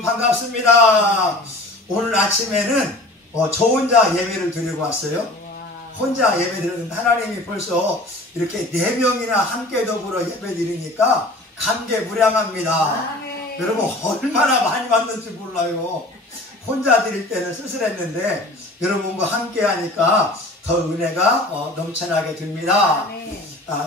여러분 반갑습니다. 오늘 아침에는 저 혼자 예배를 드리고 왔어요. 혼자 예배 드리는데 하나님이 벌써 이렇게 4명이나 함께 더불어 예배 드리니까 감개무량합니다. 여러분 얼마나 많이 왔는지 몰라요. 혼자 드릴 때는 쓸쓸했는데 여러분과 함께 하니까 더 은혜가 넘쳐나게 됩니다.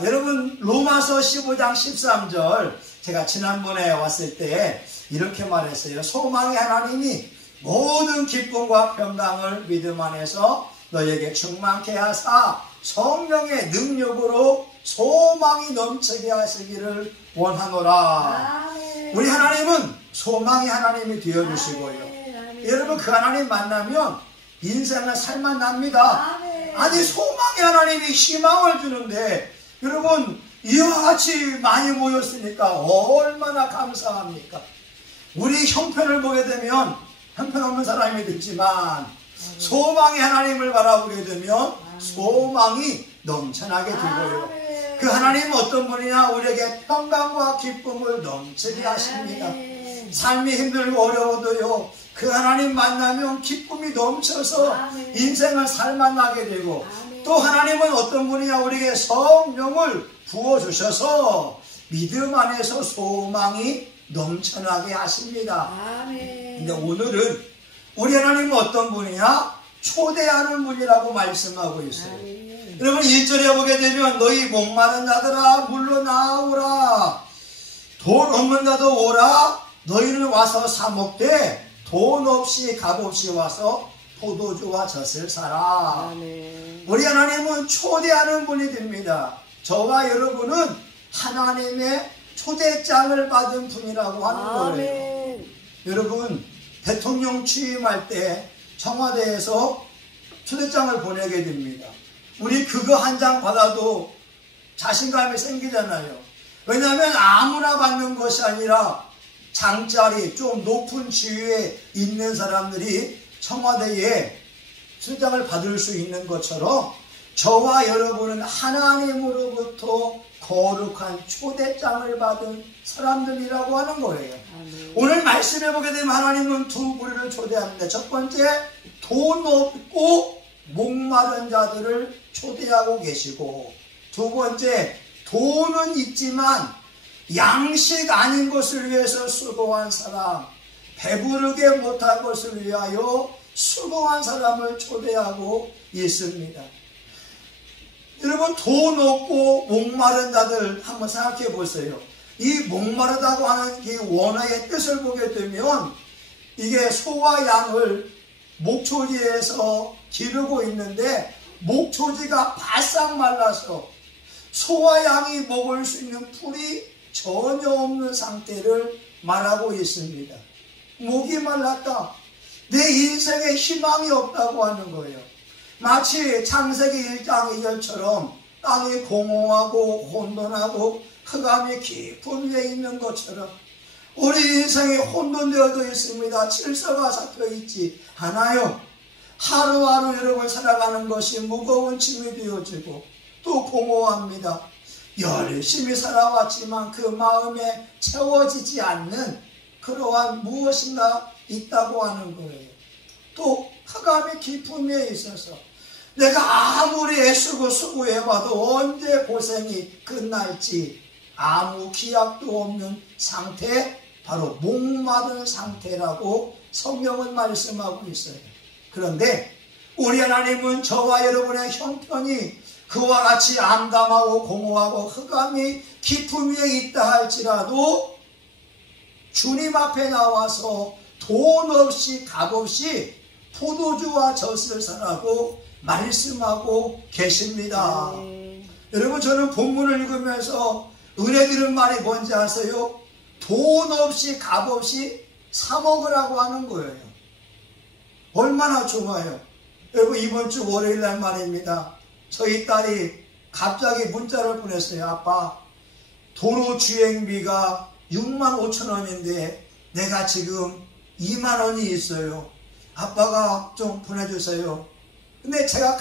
여러분 로마서 15장 13절 제가 지난번에 왔을 때 이렇게 말했어요. 소망의 하나님이 모든 기쁨과 평강을 믿음 안에서 너에게 충만케 하사 성령의 능력으로 소망이 넘치게 하시기를 원하노라. 우리 하나님은 소망의 하나님이 되어주시고요. 여러분 그 하나님 만나면 인생은 살만 납니다. 아니 소망의 하나님이 희망을 주는데 여러분 이와 같이 많이 모였으니까 얼마나 감사합니까? 우리 형편을 보게 되면 형편없는 사람이 되지만 소망의 하나님을 바라보게 되면 소망이 넘쳐나게 되고요. 그 하나님은 어떤 분이냐? 우리에게 평강과 기쁨을 넘치게 하십니다. 삶이 힘들고 어려워도요 그 하나님 만나면 기쁨이 넘쳐서 인생을 살만나게 되고 또 하나님은 어떤 분이냐? 우리에게 성령을 부어주셔서 믿음 안에서 소망이 넘쳐나게 하십니다. 근데 오늘은 우리 하나님은 어떤 분이냐? 초대하는 분이라고 말씀하고 있어요. 여러분 1절에 보게 되면 너희 목마른 자들아 물로 나오라. 돈 없는 자도 오라. 너희는 와서 사 먹되 돈 없이 값 없이 와서 포도주와 젖을 사라. 우리 하나님은 초대하는 분이 됩니다. 저와 여러분은 하나님의 초대장을 받은 분이라고 하는 거예요. 여러분 대통령 취임할 때 청와대에서 초대장을 보내게 됩니다. 우리 그거 한 장 받아도 자신감이 생기잖아요. 왜냐하면 아무나 받는 것이 아니라 장자리 좀 높은 지위에 있는 사람들이 청와대에 초대장을 받을 수 있는 것처럼 저와 여러분은 하나님으로부터 거룩한 초대장을 받은 사람들이라고 하는 거예요. 오늘 말씀해 보게 되면 하나님은 두 무리를 초대합니다. 첫 번째 돈 없고 목마른 자들을 초대하고 계시고 두 번째 돈은 있지만 양식 아닌 것을 위해서 수고한 사람, 배부르게 못한 것을 위하여 수고한 사람을 초대하고 있습니다. 여러분 돈 없고 목마른 자들 한번 생각해 보세요. 이 목마르다고 하는 이 원어의 뜻을 보게 되면 이게 소와 양을 목초지에서 기르고 있는데 목초지가 바싹 말라서 소와 양이 먹을 수 있는 풀이 전혀 없는 상태를 말하고 있습니다. 목이 말랐다. 내 인생에 희망이 없다고 하는 거예요. 마치 창세기 1장 2절처럼 땅이 공허하고 혼돈하고 흑암이 깊은 위에 있는 것처럼 우리 인생이 혼돈되어져 있습니다. 질서가 잡혀있지 않아요. 하루하루 여러분 살아가는 것이 무거운 짐이 되어지고 또 공허합니다. 열심히 살아왔지만 그 마음에 채워지지 않는 그러한 무엇인가 있다고 하는 거예요. 또 흑암이 깊은 위에 있어서 내가 아무리 애쓰고 수고해봐도 언제 고생이 끝날지 아무 기약도 없는 상태, 바로 목마른 상태라고 성경은 말씀하고 있어요. 그런데 우리 하나님은 저와 여러분의 형편이 그와 같이 암담하고 공허하고 흑암이 깊은 위에 있다 할지라도 주님 앞에 나와서 돈 없이 값 없이 포도주와 젖을 사라고 말씀하고 계십니다. 여러분 저는 본문을 읽으면서 은혜 들은 말이 뭔지 아세요? 돈 없이 값 없이 사 먹으라고 하는 거예요. 얼마나 좋아요. 여러분 이번 주 월요일 날 말입니다. 저희 딸이 갑자기 문자를 보냈어요. 아빠 도로 주행비가 65,000원인데 내가 지금 2만원이 있어요. 아빠가 좀 보내주세요. 근데 제가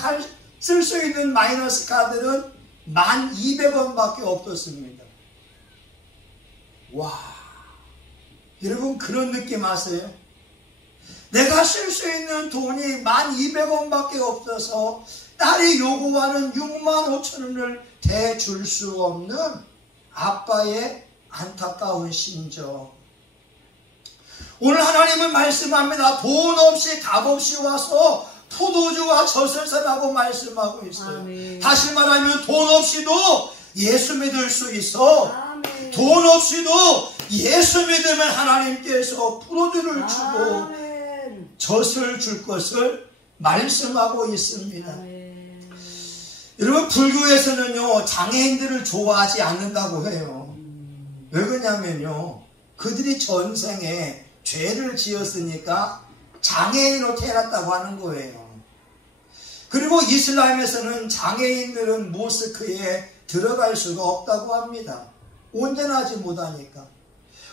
쓸 수 있는 마이너스 카드는 1200원밖에 없었습니다. 와, 여러분 그런 느낌 아세요? 내가 쓸 수 있는 돈이 1200원밖에 없어서 딸이 요구하는 65,000원을 대줄 수 없는 아빠의 안타까운 심정. 오늘 하나님은 말씀합니다. 돈 없이 값 없이 와서 포도주와 젖을 사라고 말씀하고 있어요. 아멘. 다시 말하면 돈 없이도 예수 믿을 수 있어. 아멘. 돈 없이도 예수 믿으면 하나님께서 포도주를 주고 아멘. 젖을 줄 것을 말씀하고 있습니다. 아멘. 여러분 불교에서는요 장애인들을 좋아하지 않는다고 해요. 왜 그러냐면요 그들이 전생에 죄를 지었으니까 장애인으로 태어났다고 하는 거예요. 그리고 이슬람에서는 장애인들은 모스크에 들어갈 수가 없다고 합니다. 온전하지 못하니까.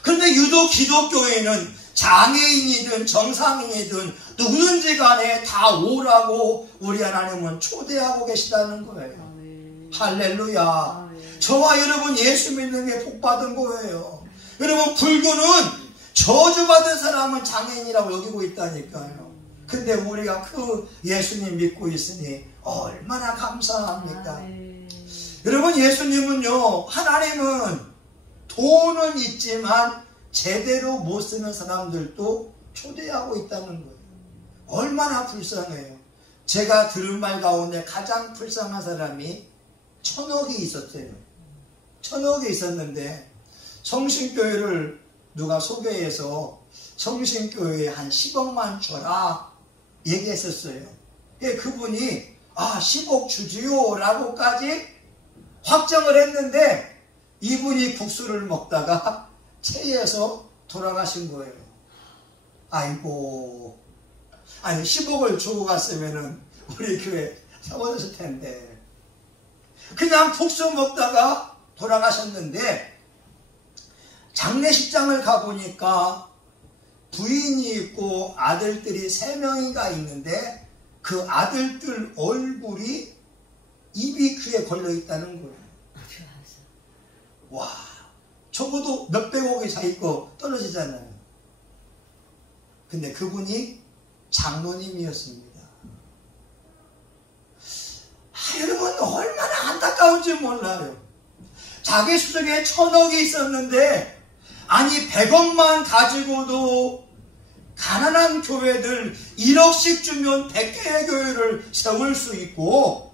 그런데 유독 기독교에는 장애인이든 정상인이든 누구든지 간에 다 오라고 우리 하나님은 초대하고 계시다는 거예요. 아멘. 할렐루야. 아멘. 저와 여러분 예수 믿는 게 복받은 거예요. 여러분 불교는 저주받은 사람은 장애인이라고 여기고 있다니까요. 근데 우리가 그 예수님 믿고 있으니 얼마나 감사합니까? 아멘. 여러분 예수님은요 하나님은 돈은 있지만 제대로 못 쓰는 사람들도 초대하고 있다는 거예요. 얼마나 불쌍해요. 제가 들은 말 가운데 가장 불쌍한 사람이 1000억이 있었대요. 1000억이 있었는데 성신교회를 누가 소개해서 성신교회에 한 10억만 줘라 얘기했었어요. 그분이 10억 주지요 라고까지 확정을 했는데 이분이 국수를 먹다가 체해서 돌아가신 거예요. 아이고, 아니 10억을 주고 갔으면은 우리 교회 세워졌을 텐데 그냥 국수 먹다가 돌아가셨는데 장례식장을 가보니까 부인이 있고 아들들이 3명이가 있는데 그 아들들 얼굴이 입이 귀에 걸려 있다는 거예요. 와, 적어도 몇백억이 차있고 떨어지잖아요. 근데 그분이 장로님이었습니다. 여러분 얼마나 안타까운지 몰라요. 자기 수중에 1000억이 있었는데 아니 100억만 가지고도 가난한 교회들 1억씩 주면 100개의 교회를 세울 수 있고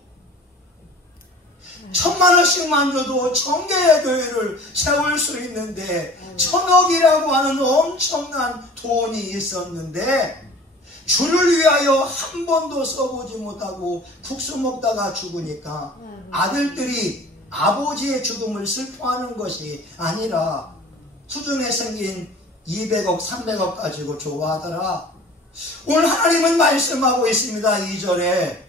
1000만원씩만 줘도 1000개의 교회를 세울 수 있는데 1000억이라고 하는 엄청난 돈이 있었는데 주를 위하여 한 번도 써보지 못하고 국수 먹다가 죽으니까 아들들이 아버지의 죽음을 슬퍼하는 것이 아니라 수중에 생긴 200억, 300억 가지고 좋아하더라. 오늘 하나님은 말씀하고 있습니다. 2절에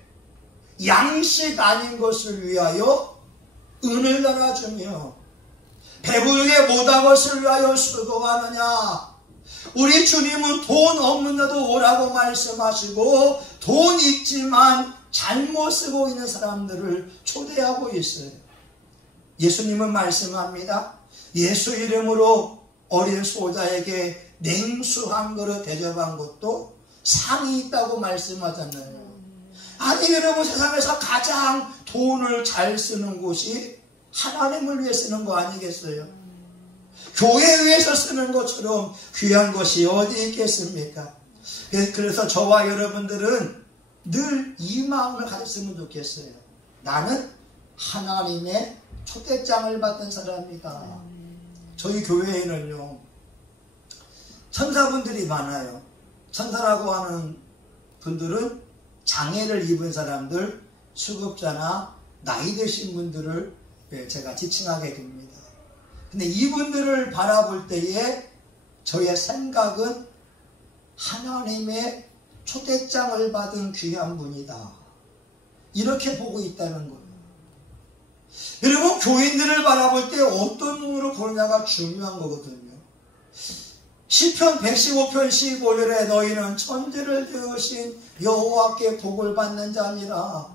양식 아닌 것을 위하여 은을 달아주며 배부르게 못한 것을 위하여 수고하느냐. 우리 주님은 돈 없는 데도 오라고 말씀하시고 돈 있지만 잘못 쓰고 있는 사람들을 초대하고 있어요. 예수님은 말씀합니다. 예수 이름으로 어린 소자에게 냉수 한 그릇 대접한 것도 상이 있다고 말씀하잖아요. 아니 여러분 세상에서 가장 돈을 잘 쓰는 곳이 하나님을 위해 쓰는 거 아니겠어요? 교회 위해서 쓰는 것처럼 귀한 것이 어디 있겠습니까? 그래서 저와 여러분들은 늘 이 마음을 가졌으면 좋겠어요. 나는 하나님의 초대장을 받은 사람이다. 저희 교회에는요 천사분들이 많아요. 천사라고 하는 분들은 장애를 입은 사람들, 수급자나 나이 드신 분들을 제가 지칭하게 됩니다. 근데 이분들을 바라볼 때에 저의 생각은 하나님의 초대장을 받은 귀한 분이다. 이렇게 보고 있다는 거예요. 여러분 교인들을 바라볼 때 어떤 눈으로 보느냐가 중요한 거거든요. 시편 115편 15절에 너희는 천지를 지으신 여호와께 복을 받는 자니라.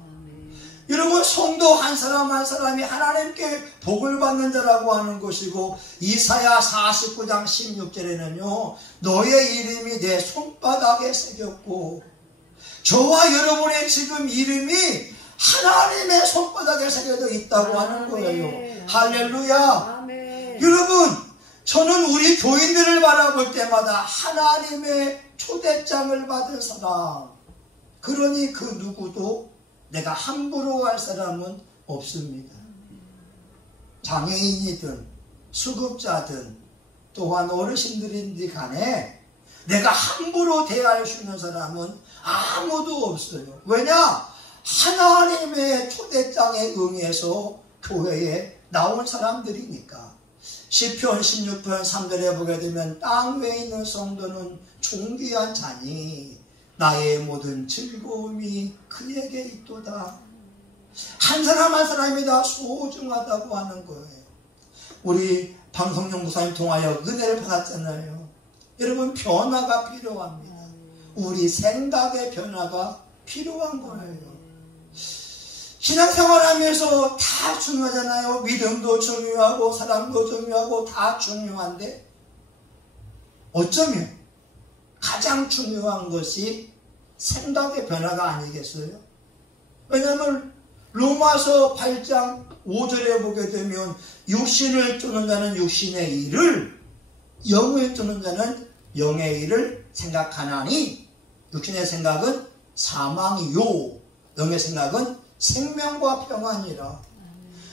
여러분, 성도 한 사람 한 사람이 하나님께 복을 받는 자라고 하는 것이고, 이사야 49장 16절에는요 너의 이름이 내 손바닥에 새겼고, 저와 여러분의 지금 이름이 하나님의 손바닥에 새겨져 있다고 하는 거예요. 할렐루야. 아멘. 여러분, 저는 우리 교인들을 바라볼 때마다 하나님의 초대장을 받은 사람, 그러니 그 누구도 내가 함부로 할 사람은 없습니다. 장애인이든 수급자든 또한 어르신들인지 간에 내가 함부로 대할 수 있는 사람은 아무도 없어요. 왜냐? 하나님의 초대장에 응해서 교회에 나온 사람들이니까. 시편 16편 3절에 보게 되면 땅 위에 있는 성도는 존귀한 자니 나의 모든 즐거움이 그에게 있도다. 한 사람 한 사람이 다 소중하다고 하는 거예요. 우리 방송용 목사님 통하여 은혜를 받았잖아요. 여러분, 변화가 필요합니다. 우리 생각의 변화가 필요한 거예요. 신앙생활하면서 다 중요하잖아요. 믿음도 중요하고 사랑도 중요하고 다 중요한데 어쩌면 가장 중요한 것이 생각의 변화가 아니겠어요? 왜냐하면 로마서 8장 5절에 보게 되면 육신을 쫓는 자는 육신의 일을, 영을 쫓는 자는 영의 일을 생각하나니 육신의 생각은 사망이요 영의 생각은 생명과 평안이라.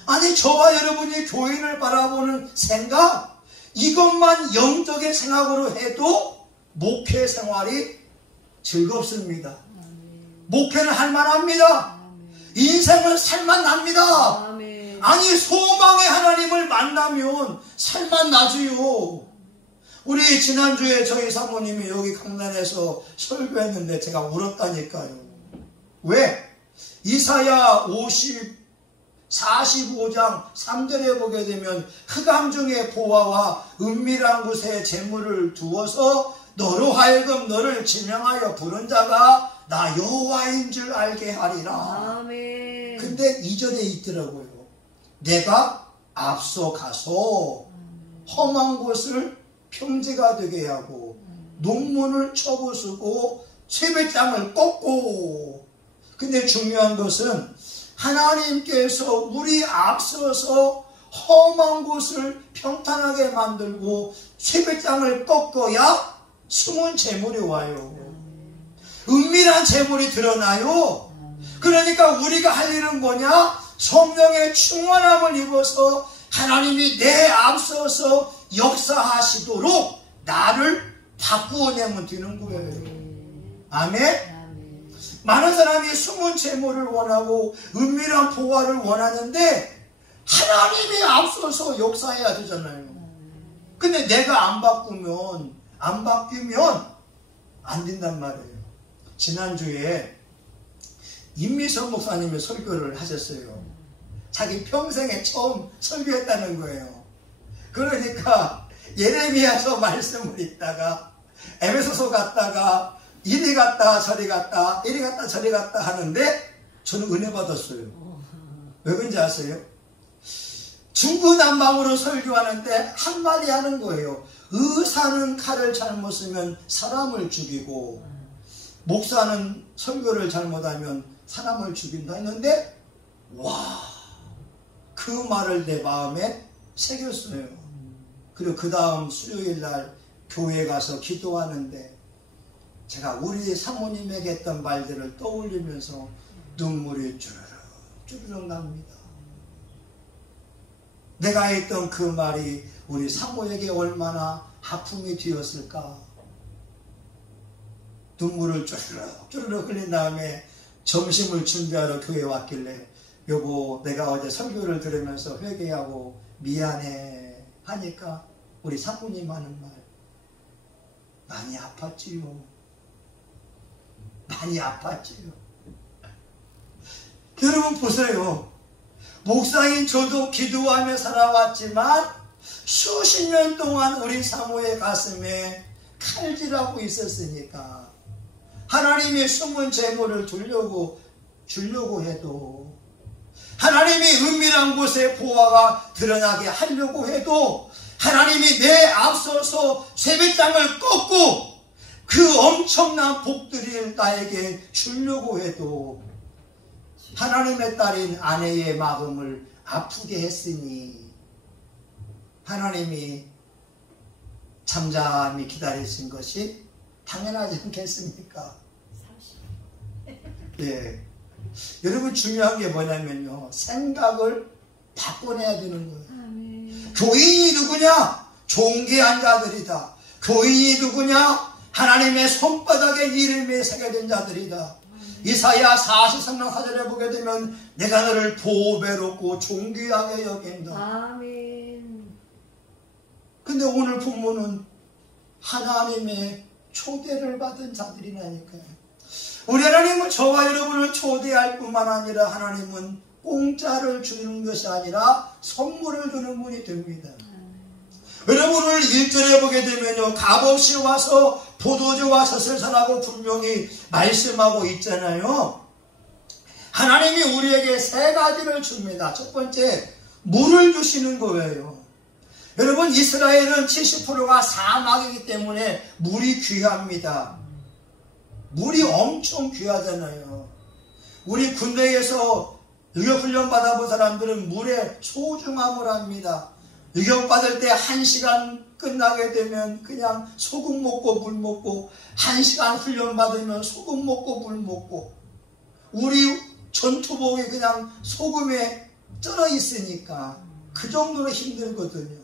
아니, 저와 여러분이 교인을 바라보는 생각, 이것만 영적인 생각으로 해도 목회 생활이 즐겁습니다. 목회는 할만합니다. 인생은 살만납니다. 아니, 소망의 하나님을 만나면 살만나지요. 우리 지난주에 저희 사모님이 여기 강단에서 설교했는데 제가 울었다니까요. 왜? 이사야 45장 3절에 보게 되면 흑암 중에 보화와 은밀한 곳에 재물을 두어서 너로 하여금 너를 지명하여 부른 자가 나 여호와인 줄 알게 하리라. 아멘. 근데 2절에 있더라고요. 내가 앞서 가서 험한 곳을 평지가 되게 하고 농문을 쳐부수고 쇠배짱을 꺾고. 근데 중요한 것은 하나님께서 우리 앞서서 험한 곳을 평탄하게 만들고 쇠배짱을 꺾어야 숨은 재물이 와요. 은밀한 재물이 드러나요. 그러니까 우리가 할 일은 뭐냐? 성령의 충만함을 입어서 하나님이 내 앞서서 역사하시도록 나를 바꾸어내면 되는 거예요. 아멘? 많은 사람이 숨은 재물을 원하고 은밀한 보화를 원하는데 하나님이 앞서서 역사해야 되잖아요. 근데 내가 안 바뀌면 안 된단 말이에요. 지난주에 임미선 목사님이 설교를 하셨어요. 자기 평생에 처음 설교했다는 거예요. 그러니까 예레미야서 말씀을 읽다가 에베소서 갔다가 이리 갔다 저리 갔다 이리 갔다 저리 갔다 하는데 저는 은혜 받았어요. 왜 그런지 아세요? 중구난방으로 설교하는데 한마디 하는 거예요. 의사는 칼을 잘못 쓰면 사람을 죽이고 목사는 설교를 잘못하면 사람을 죽인다 했는데 와, 그 말을 내 마음에 새겼어요. 그리고 그 다음 수요일 날 교회 가서 기도하는데 제가 우리 사모님에게 했던 말들을 떠올리면서 눈물이 주르륵 납니다. 내가 했던 그 말이 우리 사모에게 얼마나 아픔이 되었을까. 눈물을 주르륵 흘린 다음에 점심을 준비하러 교회에 왔길래 여보, 내가 어제 설교를 들으면서 회개하고 미안해 하니까 우리 사모님 하는 말, 많이 아팠지요. 많이 아팠지요. 여러분 보세요. 목사인 저도 기도하며 살아왔지만 수십 년 동안 우리 사모의 가슴에 칼질하고 있었으니까 하나님이 숨은 재물을 주려고 해도 하나님이 은밀한 곳에 보화가 드러나게 하려고 해도 하나님이 내 앞서서 세뱃장을 꺾고 그 엄청난 복들을 나에게 주려고 해도 하나님의 딸인 아내의 마음을 아프게 했으니 하나님이 잠잠히 기다리신 것이 당연하지 않겠습니까? 예. 여러분 중요한 게 뭐냐면요, 생각을 바꿔내야 되는 거예요. 아멘. 교인이 누구냐? 존귀한 자들이다. 교인이 누구냐? 하나님의 손바닥에 이름이 새겨진 자들이다. 이사야 43장 4절에 보게 되면 내가 너를 보배롭고 존귀하게 여긴다. 아멘. 근데 오늘 본문은 하나님의 초대를 받은 자들이라니까요. 우리 하나님은 저와 여러분을 초대할 뿐만 아니라 하나님은 공짜를 주는 것이 아니라 선물을 주는 분이 됩니다. 여러분을 1절에 보게 되면요, 값없이 와서 포도주와 젖을 사라고 분명히 말씀하고 있잖아요. 하나님이 우리에게 세 가지를 줍니다. 첫 번째, 물을 주시는 거예요. 여러분, 이스라엘은 70%가 사막이기 때문에 물이 귀합니다. 물이 엄청 귀하잖아요. 우리 군대에서 유격훈련 받아본 사람들은 물의 소중함을 압니다. 유격 받을 때 1시간 끝나게 되면 그냥 소금 먹고 물 먹고, 1시간 훈련 받으면 소금 먹고 물 먹고, 우리 전투복이 그냥 소금에 쩔어 있으니까 그 정도로 힘들거든요.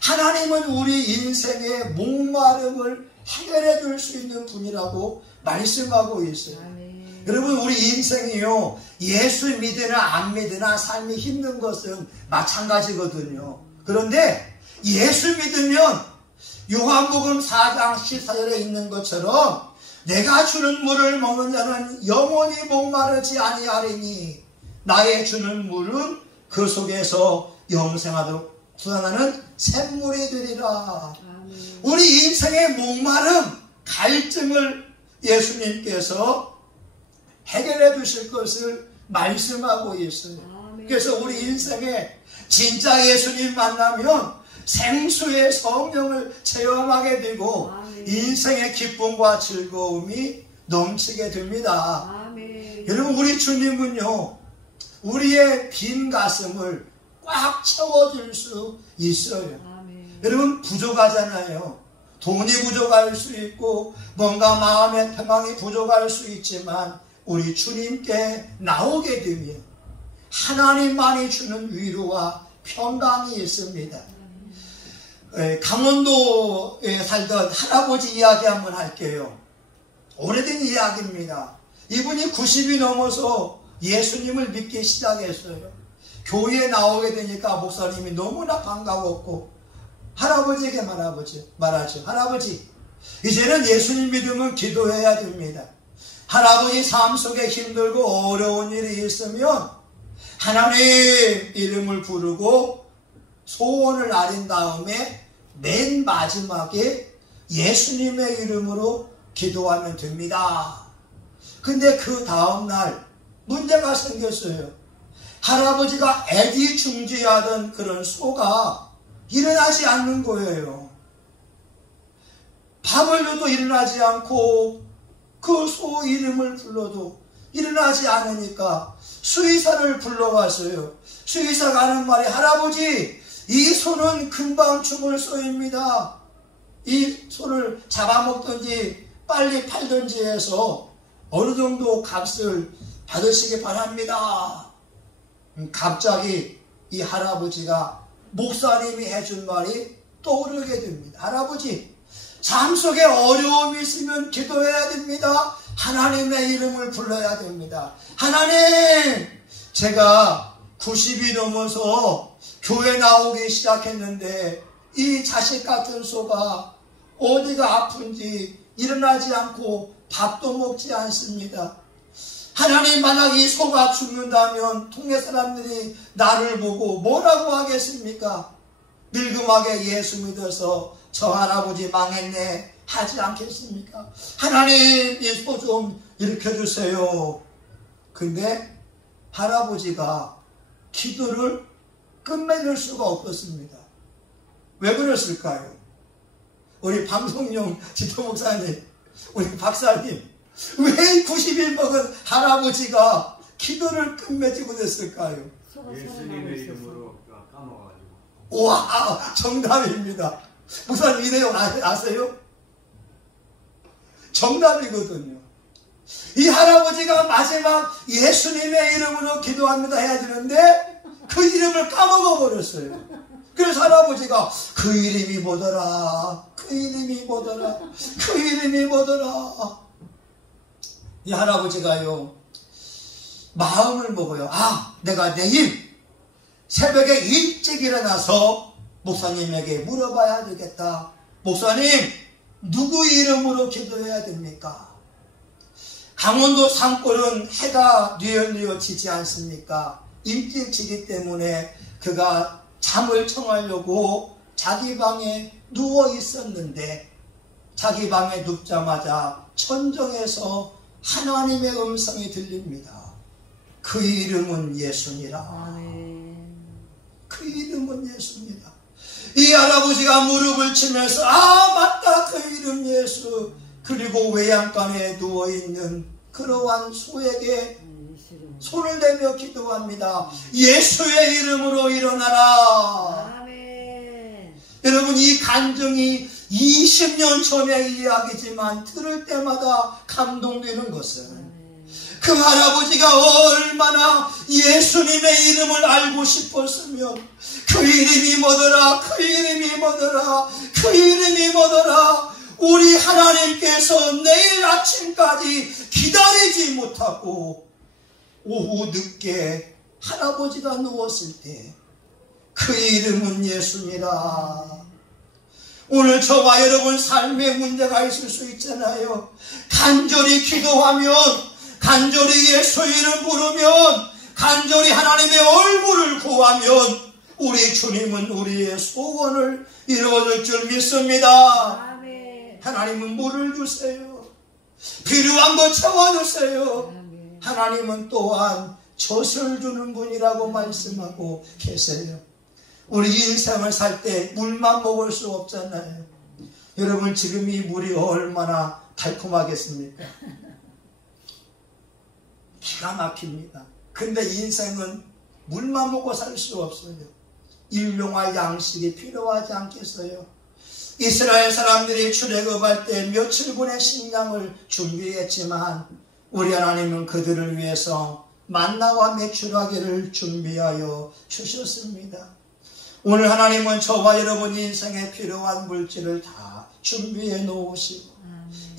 하나님은 우리 인생의 목마름을 해결해 줄 수 있는 분이라고 말씀하고 있어요. 아멘. 여러분, 우리 인생이요, 예수 믿으나 안 믿으나 삶이 힘든 것은 마찬가지거든요. 그런데 예수 믿으면 요한복음 4장 14절에 있는 것처럼 내가 주는 물을 먹는 자는 영원히 목마르지 아니하리니 나의 주는 물은 그 속에서 영생하도록 솟아나는 샘물이 되리라. 아멘. 우리 인생의 목마름, 갈증을 예수님께서 해결해 주실 것을 말씀하고 있어요. 아멘. 그래서 우리 인생에 진짜 예수님 만나면 생수의 성령을 체험하게 되고 아멘. 인생의 기쁨과 즐거움이 넘치게 됩니다. 아멘. 여러분, 우리 주님은요, 우리의 빈 가슴을 꽉 채워줄 수 있어요. 아멘. 여러분, 부족하잖아요. 돈이 부족할 수 있고 뭔가 마음의 평안이 부족할 수 있지만 우리 주님께 나오게 되면 하나님만이 주는 위로와 평강이 있습니다. 강원도에 살던 할아버지 이야기 한번 할게요. 오래된 이야기입니다. 이분이 90이 넘어서 예수님을 믿기 시작했어요. 교회에 나오게 되니까 목사님이 너무나 반가웠고 할아버지에게 말하죠. 할아버지, 이제는 예수님 믿으면 기도해야 됩니다. 할아버지 삶 속에 힘들고 어려운 일이 있으면 하나님 이름을 부르고 소원을 아린 다음에 맨 마지막에 예수님의 이름으로 기도하면 됩니다. 근데 그 다음날 문제가 생겼어요. 할아버지가 애지중지하던 그런 소가 일어나지 않는 거예요. 밥을 줘도 일어나지 않고 그 소 이름을 불러도 일어나지 않으니까 수의사를 불러왔어요. 수의사가 하는 말이, 할아버지, 이 소는 금방 죽을 소입니다. 이 소를 잡아먹든지 빨리 팔든지 해서 어느 정도 값을 받으시기 바랍니다. 갑자기 이 할아버지가 목사님이 해준 말이 떠오르게 됩니다. 할아버지, 삶 속에 어려움이 있으면 기도해야 됩니다. 하나님의 이름을 불러야 됩니다. 하나님, 제가 90이 넘어서 교회 나오기 시작했는데 이 자식 같은 소가 어디가 아픈지 일어나지 않고 밥도 먹지 않습니다. 하나님, 만약 이 소가 죽는다면 동네 사람들이 나를 보고 뭐라고 하겠습니까? 늙음하게 예수 믿어서 저 할아버지 망했네 하지 않겠습니까? 하나님, 이 소 좀 일으켜주세요. 근데 할아버지가 기도를 끝맺을 수가 없었습니다. 왜 그랬을까요? 우리 방송용 지도 목사님, 우리 박사님, 왜 90일 먹은 할아버지가 기도를 끝맺지 못했을까요? 예수님의 이름으로 까먹어가지고. 와, 정답입니다. 목사님 이 내용 아세요? 정답이거든요. 이 할아버지가 마지막 예수님의 이름으로 기도합니다 해야 되는데 그 이름을 까먹어 버렸어요. 그래서 할아버지가 그 이름이 뭐더라, 그 이름이 뭐더라, 그 이름이 뭐더라. 이 할아버지가요, 마음을 먹어요. 아, 내가 내일 새벽에 일찍 일어나서 목사님에게 물어봐야 되겠다. 목사님, 누구 이름으로 기도해야 됩니까? 강원도 산골은 해가 뉘엿뉘엿 지지 않습니까? 일찍 지기 때문에 그가 잠을 청하려고 자기 방에 누워 있었는데 자기 방에 눕자마자 천정에서 하나님의 음성이 들립니다. 그 이름은 예수니라. 그 이름은 예수입니다. 이 할아버지가 무릎을 치면서 아, 맞다, 그 이름 예수. 그리고 외양간에 누워있는 그러한 소에게 손을 대며 기도합니다. 예수의 이름으로 일어나라. 아멘. 여러분, 이 간증이 20년 전의 이야기지만 들을 때마다 감동되는 것은 그 할아버지가 얼마나 예수님의 이름을 알고 싶었으면 그 이름이 뭐더라, 그 이름이 뭐더라, 그 이름이 뭐더라. 우리 하나님께서 내일 아침까지 기다리지 못하고 오후 늦게 할아버지가 누웠을 때 그 이름은 예수니라. 오늘 저와 여러분 삶에 문제가 있을 수 있잖아요. 간절히 기도하면, 간절히 예수 이름 부르면, 간절히 하나님의 얼굴을 구하면 우리 주님은 우리의 소원을 이루어줄 줄 믿습니다. 아멘. 하나님은 물을 주세요. 필요한 거 채워주세요. 아멘. 하나님은 또한 젖을 주는 분이라고 말씀하고 계세요. 우리 인생을 살 때 물만 먹을 수 없잖아요. 여러분, 지금 이 물이 얼마나 달콤하겠습니까? 기가 막힙니다. 근데 인생은 물만 먹고 살 수 없어요. 일용할 양식이 필요하지 않겠어요? 이스라엘 사람들이 출애굽할 때 며칠분의 식량을 준비했지만 우리 하나님은 그들을 위해서 만나와 메추라기를 준비하여 주셨습니다. 오늘 하나님은 저와 여러분 인생에 필요한 물질을 다 준비해 놓으시고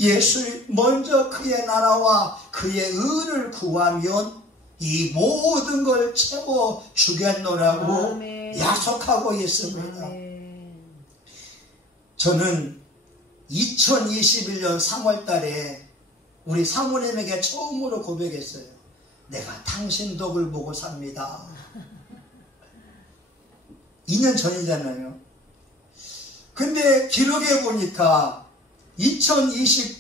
예수 먼저 그의 나라와 그의 의를 구하면 이 모든 걸 채워 주겠노라고 아멘. 약속하고 있습니다. 아멘. 저는 2021년 3월 달에 우리 사모님에게 처음으로 고백했어요. 내가 당신 덕을 보고 삽니다. 2년 전이잖아요. 근데 기록에 보니까 2022년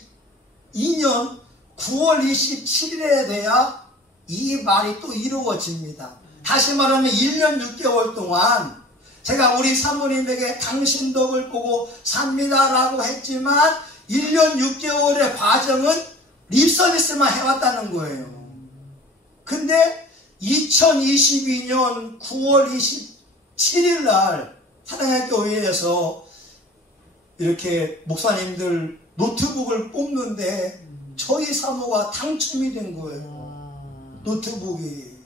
9월 27일에 돼야 이 말이 또 이루어집니다. 다시 말하면 1년 6개월 동안 제가 우리 사모님에게 당신 덕을 보고 삽니다라고 했지만 1년 6개월의 과정은 립서비스만 해왔다는 거예요. 근데 2022년 9월 27일 날 사랑의 교회에서 이렇게 목사님들 노트북을 뽑는데 저희 사모가 당첨이 된 거예요. 노트북이.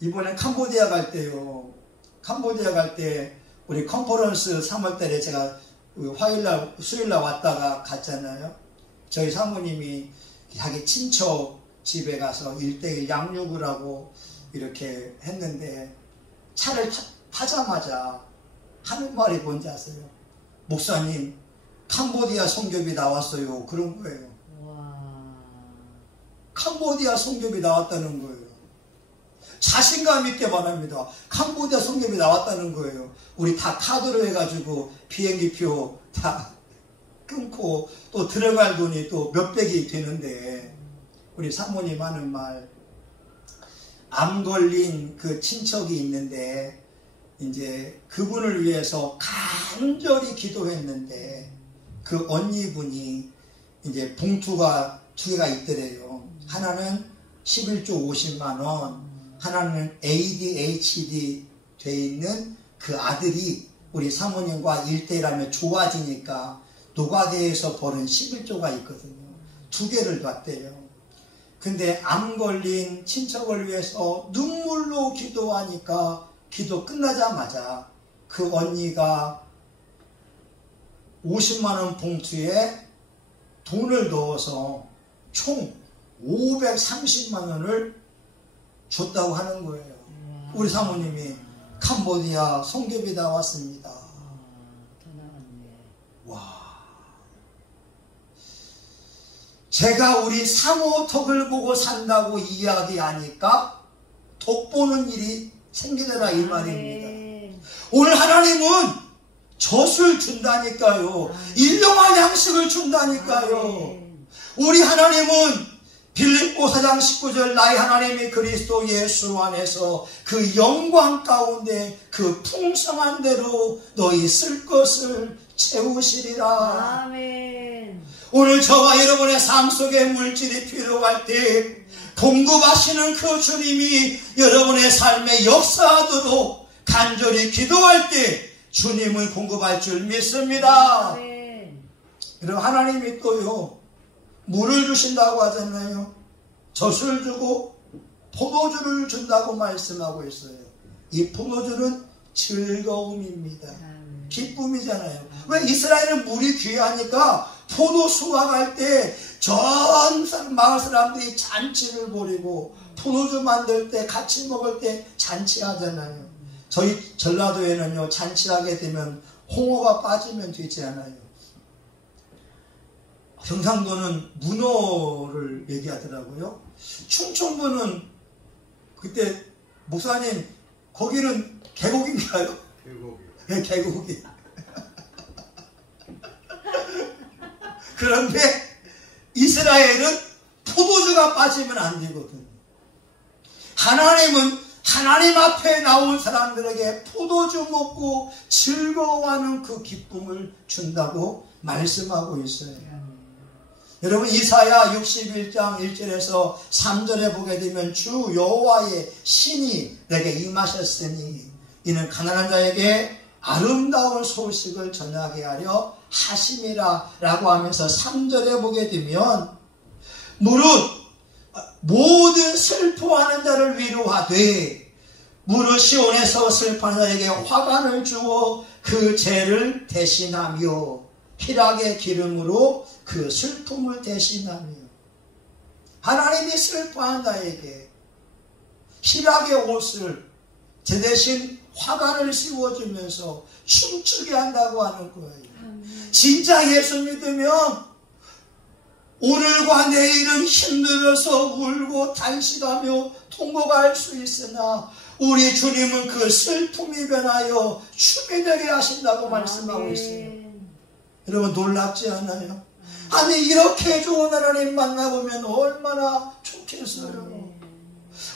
이번에 캄보디아 갈 때요. 캄보디아 갈 때 우리 컨퍼런스 3월달에 제가 화요일날 수요일날 왔다가 갔잖아요. 저희 사모님이 자기 친척 집에 가서 1:1 양육을 하고 이렇게 했는데 차를 타자마자 하는 말이 뭔지 아세요? 목사님, 캄보디아 선교비 나왔어요. 그런 거예요. 캄보디아 선교비 나왔다는 거예요. 자신감 있게 말합니다. 캄보디아 선교비 나왔다는 거예요. 우리 다 카드로 해가지고 비행기표 다 끊고 또 들어갈 돈이 또 몇백이 되는데 우리 사모님 하는 말, 암 걸린 그 친척이 있는데 이제 그분을 위해서 간절히 기도했는데 그 언니분이 이제 봉투가 두 개가 있더래요. 하나는 11조 50만 원, 하나는 ADHD 돼 있는 그 아들이 우리 사모님과 1대1하면 좋아지니까 노가대에서 벌은 11조가 있거든요. 두 개를 놨대요. 근데 암 걸린 친척을 위해서 눈물로 기도하니까 기도 끝나자마자 그 언니가 50만 원 봉투에 돈을 넣어서 총 530만 원을 줬다고 하는 거예요. 우리 사모님이 캄보디아 송교비 다 왔습니다. 더 나갔네. 와. 제가 우리 사모 덕을 보고 산다고 이야기하니까 덕보는 일이 생기더라 이 말입니다. 오늘 하나님은 젖을 준다니까요. 일용할 양식을 준다니까요. 우리 하나님은 빌립보 4장 19절 나의 하나님이 그리스도 예수 안에서 그 영광 가운데 그 풍성한 대로 너희 쓸 것을 채우시리라. 아멘. 오늘 저와 여러분의 삶 속에 물질이 필요할 때 공급하시는 그 주님이 여러분의 삶에 역사하도록 간절히 기도할 때 주님을 공급할 줄 믿습니다. 아멘. 여러분 하나님이 또요 물을 주신다고 하잖아요. 젖을 주고 포도주를 준다고 말씀하고 있어요. 이 포도주는 즐거움입니다. 기쁨이잖아요. 왜 이스라엘은 물이 귀하니까 포도 수확할 때 전 마을 사람들이 잔치를 벌이고 포도주 만들 때 같이 먹을 때 잔치하잖아요. 저희 전라도에는요 잔치하게 되면 홍어가 빠지면 되지 않아요. 경상도는 문어를 얘기하더라고요. 충청도는 그때 목사님 거기는 계곡인가요? 계곡이요. 네, 계곡이. 그런데 이스라엘은 포도주가 빠지면 안 되거든. 하나님은 하나님 앞에 나온 사람들에게 포도주 먹고 즐거워하는 그 기쁨을 준다고 말씀하고 있어요. 여러분 이사야 61장 1절에서 3절에 보게 되면 주 여호와의 신이 내게 임하셨으니 이는 가난한 자에게 아름다운 소식을 전하게 하려 하심이라 라고 하면서 3절에 보게 되면 무릇 모든 슬퍼하는 자를 위로하되 무릇 시온에서 슬퍼하는 자에게 화관을 주어 그 죄를 대신하며 희락의 기름으로 그 슬픔을 대신하며 하나님이 슬퍼한 자에게 희락의 옷을 제 대신 화관을 씌워주면서 춤추게 한다고 하는 거예요. 진짜 예수 믿으면 오늘과 내일은 힘들어서 울고 단식하며 통곡할 수 있으나 우리 주님은 그 슬픔이 변하여 춤이 되게 하신다고 말씀하고 있어요. 여러분 놀랍지 않아요? 아니 이렇게 좋은 하나님 만나보면 얼마나 좋겠어요.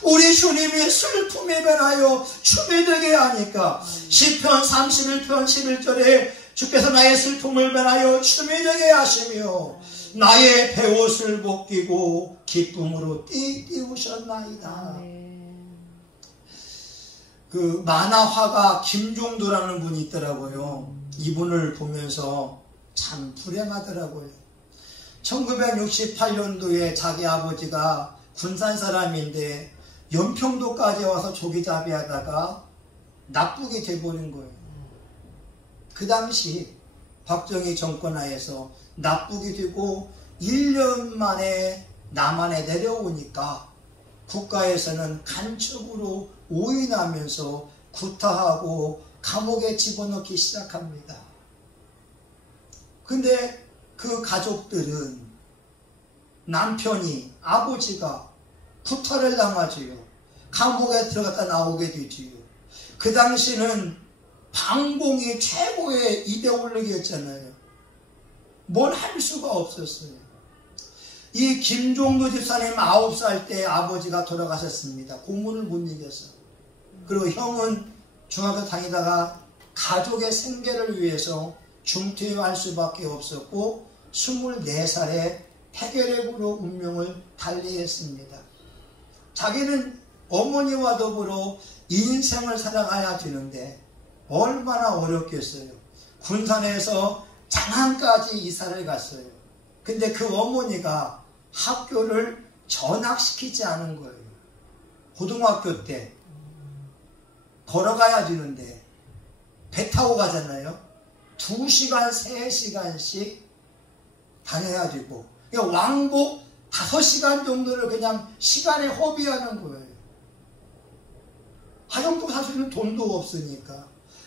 우리 주님이 슬픔이 변하여 춤이 되게 하니까 시편 31편 11절에 주께서 나의 슬픔을 변하여 춤이 되게 하시며 나의 베옷을 벗기고 기쁨으로 띠우셨나이다. 그 만화화가 김종도라는 분이 있더라고요. 이분을 보면서 참 불행하더라고요. 1968년도에 자기 아버지가 군산 사람인데 연평도까지 와서 조기잡이 하다가 납북이 돼버린 거예요. 그 당시 박정희 정권 하에서 납북이 되고 1년 만에 남한에 내려오니까 국가에서는 간첩으로 오인하면서 구타하고 감옥에 집어넣기 시작합니다. 근데 그 가족들은 남편이 아버지가 구타를 당하지요. 감옥에 들어갔다 나오게 되지요. 그 당시는 반공이 최고의 이데올로기였잖아요. 뭘 할 수가 없었어요. 이 김종도 집사님 9살 때 아버지가 돌아가셨습니다. 공부를 못 이겨서. 그리고 형은 중학교 다니다가 가족의 생계를 위해서 중퇴할 수밖에 없었고 24살에 폐결핵으로 운명을 달리했습니다. 자기는 어머니와 더불어 인생을 살아가야 되는데 얼마나 어렵겠어요. 군산에서 장안까지 이사를 갔어요. 근데 그 어머니가 학교를 전학시키지 않은 거예요. 고등학교 때 걸어가야 되는데 배 타고 가잖아요. 2시간, 3시간씩 다녀야 되고 왕복 5시간 정도를 그냥 시간에 허비하는 거예요. 하정도 사실은 돈도 없으니까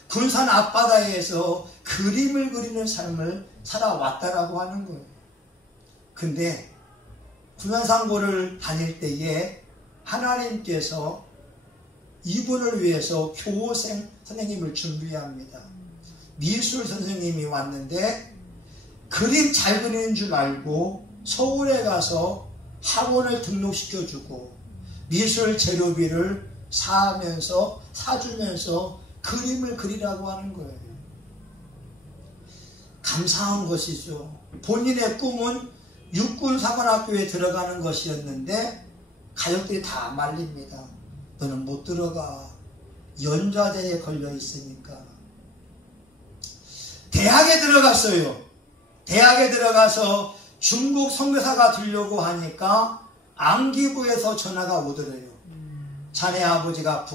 군산 앞바다에서 그림을 그리는 삶을 살아왔다라고 하는 거예요. 근데 군산상고를 다닐 때에 하나님께서 이분을 위해서 교생 선생님을 준비합니다. 미술 선생님이 왔는데 그림 잘 그리는 줄 알고 서울에 가서 학원을 등록시켜주고 미술 재료비를 사주면서 그림을 그리라고 하는 거예요. 감사한 것이죠. 본인의 꿈은 육군사관학교에 들어가는 것이었는데 가족들이 다 말립니다. 너는 못 들어가. 연좌제에 걸려 있으니까. 대학에 들어갔어요. 대학에 들어가서 중국 선교사가 되려고 하니까 안기부에서 전화가 오더래요. 자네 아버지가